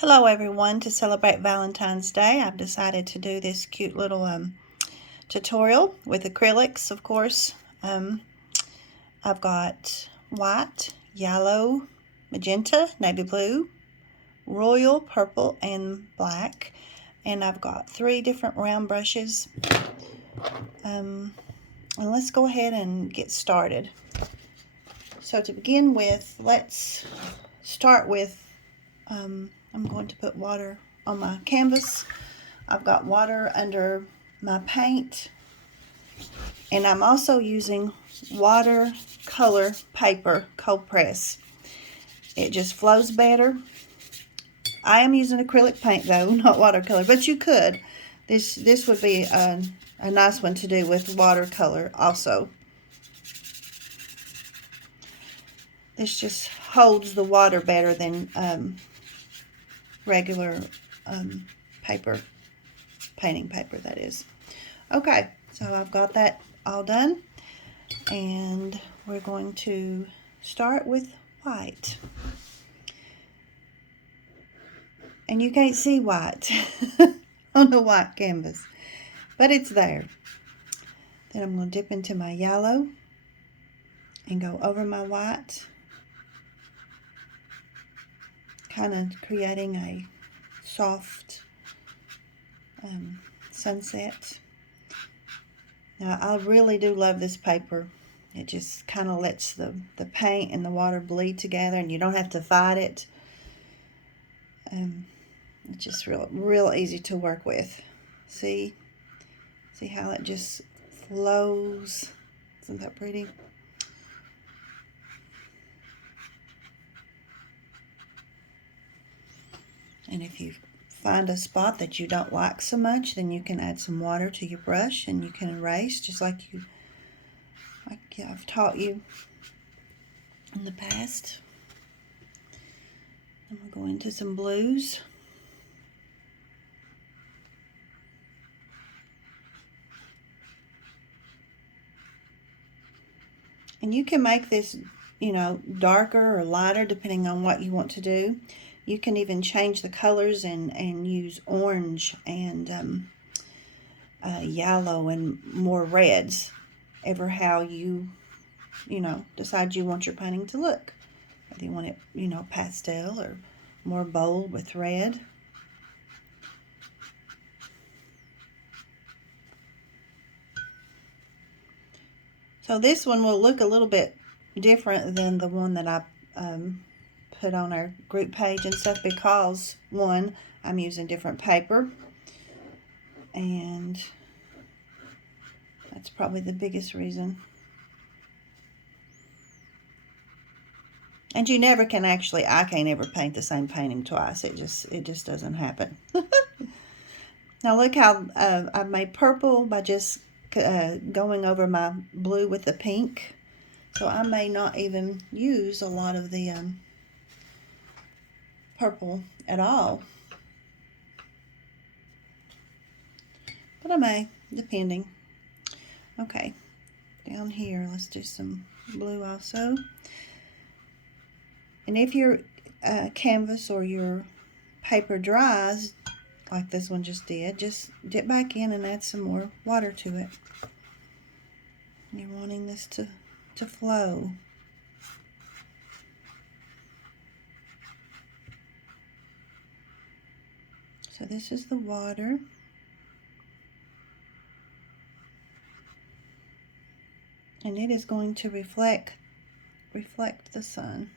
Hello everyone. To celebrate Valentine's Day, I've decided to do this cute little tutorial with acrylics, of course. I've got white, yellow, magenta, navy blue, royal, purple, and black. And I've got 3 different round brushes. And let's go ahead and get started. So to begin with, let's start with I'm going to put water on my canvas. I've got water under my paint, and I'm also using watercolor paper, cold press. It just flows better. I am using acrylic paint though, not watercolor, but you could. This would be a nice one to do with watercolor also. This just holds the water better than regular paper, painting paper that is. Okay, so I've got that all done, and we're going to start with white. And you can't see white on the white canvas, but it's there. Then I'm going to dip into my yellow and go over my white, kind of creating a soft sunset. Now, I really do love this paper. It just kind of lets the paint and the water bleed together, and you don't have to fight it. It's just real easy to work with. See how it just flows? Isn't that pretty? And if you find a spot that you don't like so much, then you can add some water to your brush and you can erase just like I've taught you in the past. I'm going to go into some blues. And you can make this, darker or lighter depending on what you want to do. You can even change the colors and use orange and yellow and more reds, ever how you decide you want your painting to look. Whether you want it, pastel or more bold with red. So this one will look a little bit different than the one that I put on our group page and stuff because, one, I'm using different paper, and that's probably the biggest reason. And you never can I can't ever paint the same painting twice. It just doesn't happen. Now look how I've made purple by just going over my blue with the pink. So I may not even use a lot of the purple at all. But I may, depending. Okay, down here, let's do some blue also. And if your canvas or your paper dries, like this one just did, just dip back in and add some more water to it. You're wanting this to flow. So this is the water. And it is going to reflect the sun.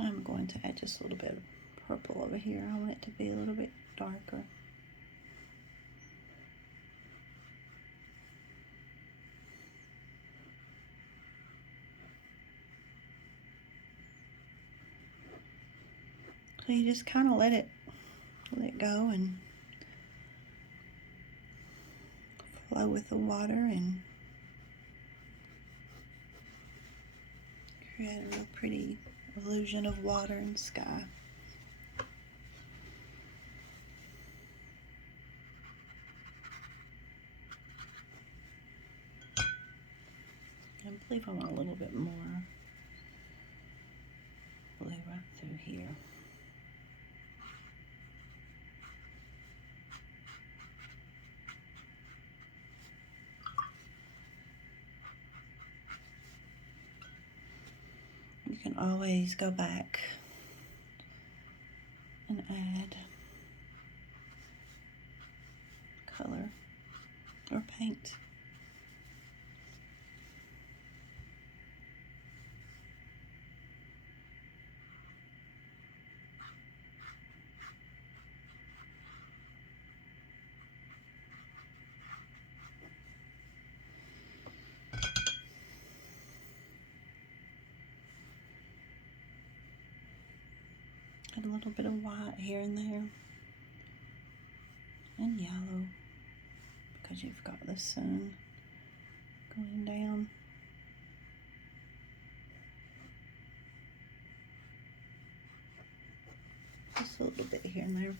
I'm going to add just a little bit of purple over here. I want it to be a little bit darker. So you just kind of let it go and flow with the water and create a real pretty illusion of water and sky. I believe I want a little bit more blue right through here. You can always go back and add color or paint. Add a little bit of white here and there, and yellow, because you've got the sun going down. Just a little bit here and there.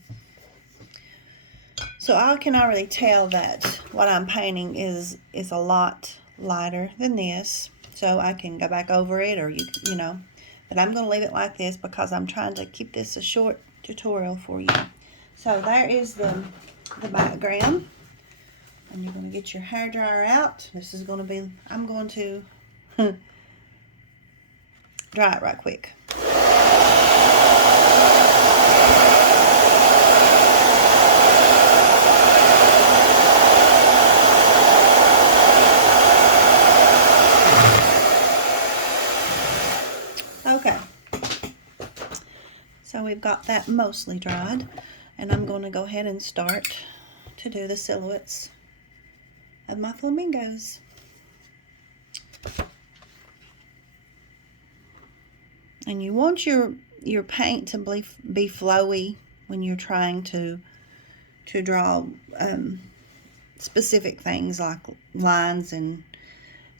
So I can already tell that what I'm painting is a lot lighter than this. So I can go back over it, or you know, but I'm going to leave it like this because I'm trying to keep this a short tutorial for you. So there is the background, and you're going to get your hair dryer out. This is going to be, I'm going to dry it right quick. Okay, so we've got that mostly dried, and I'm going to go ahead and start to do the silhouettes of my flamingos. And you want your paint to be flowy when you're trying to draw specific things like lines, and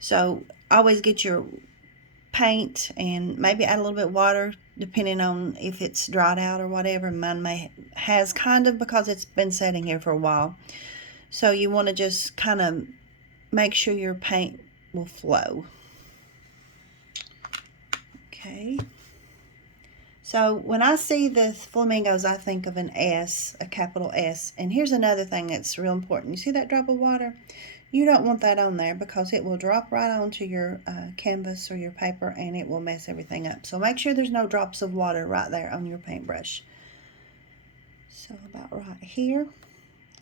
so always get your paint and maybe add a little bit of water depending on if it's dried out or whatever. Mine has kind of, because it's been sitting here for a while. So you want to just kind of make sure your paint will flow. Okay. So when I see the flamingos, I think of an S, a capital S. And here's another thing that's real important. You see that drop of water? You don't want that on there because it will drop right onto your canvas or your paper, and it will mess everything up. So make sure there's no drops of water right there on your paintbrush. So about right here.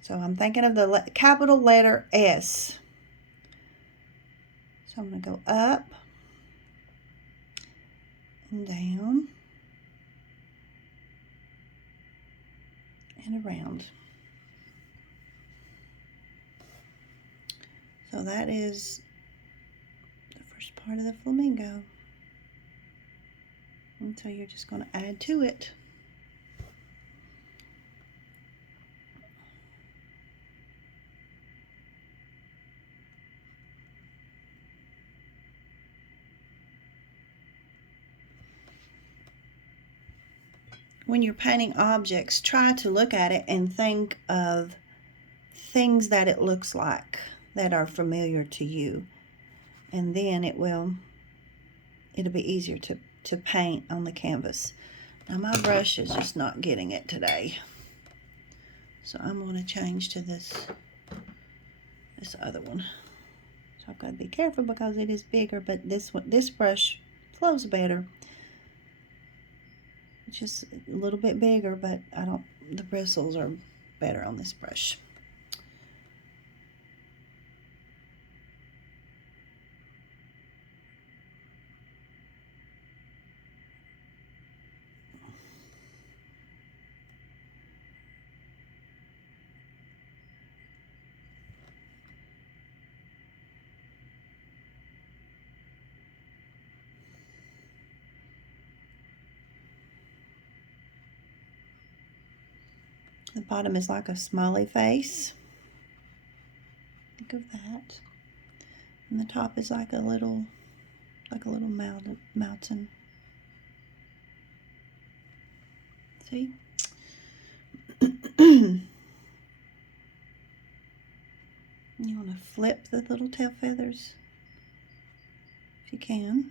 So I'm thinking of the capital letter S. So I'm going to go up and down and around. So that is the first part of the flamingo. And so you're just going to add to it. When you're painting objects, try to look at it and think of things that it looks like that are familiar to you, and then it'll be easier to paint on the canvas. Now my brush is just not getting it today, so I'm going to change to this other one. So I've got to be careful because it is bigger, but this brush flows better. It's just a little bit bigger, but the bristles are better on this brush. The bottom is like a smiley face. Think of that. And the top is like a little mountain. See? You want to flip the little tail feathers if you can.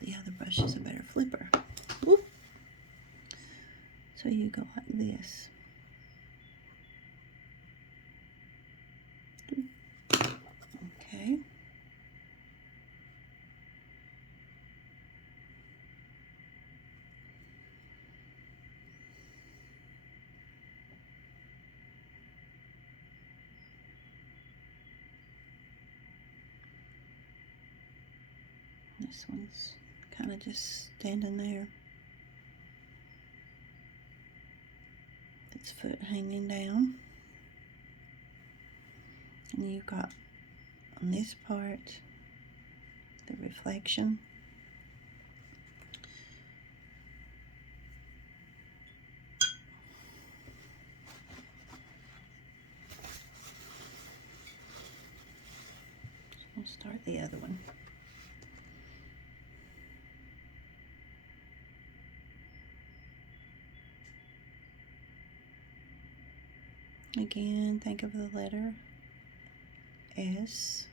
The other brush is a better flipper. Whoop. So you go like this. Okay. This one's kind of just standing there. Its foot hanging down. And you've got on this part the reflection. We'll start the other one. Again, think of the letter S.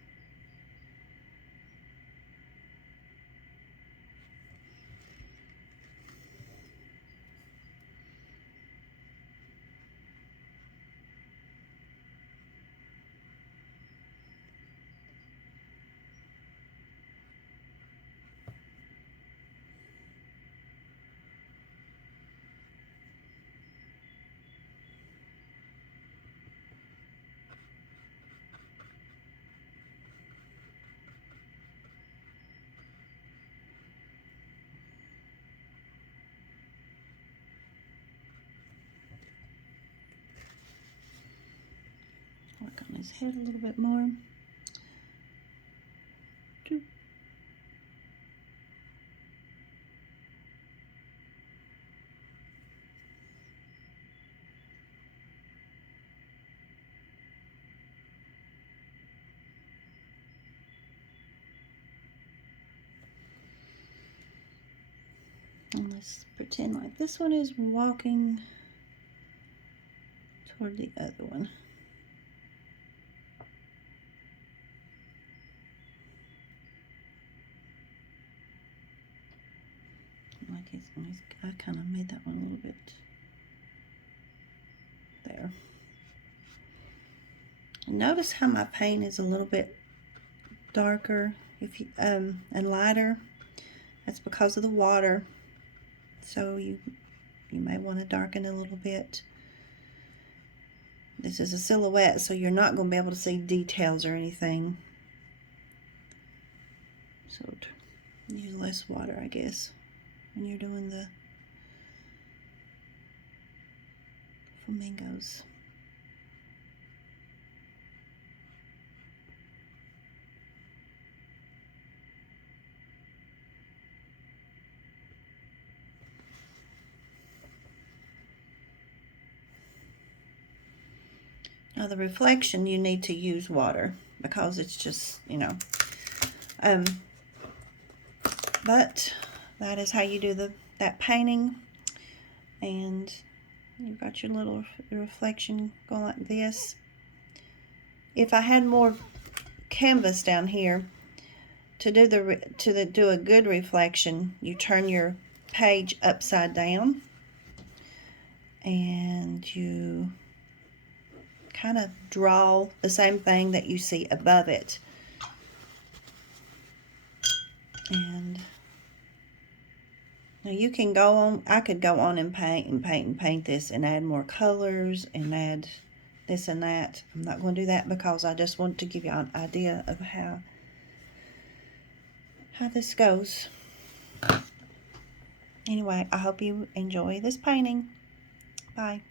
Work on his head a little bit more. And let's pretend like this one is walking toward the other one. I kind of made that one a little bit there. And notice how my paint is a little bit darker if you and lighter. That's because of the water. So you may want to darken it a little bit. This is a silhouette, so you're not going to be able to see details or anything. So use less water, I guess, when you're doing the flamingos. Now the reflection, you need to use water because it's just, you know. But that is how you do that painting. And you've got your little reflection going like this. If I had more canvas down here to do a good reflection, you turn your page upside down and you kind of draw the same thing that you see above it. And now you can go on, I could go on and paint this and add more colors and add this and that. I'm not going to do that because I just want to give you an idea of how this goes. Anyway, I hope you enjoy this painting. Bye.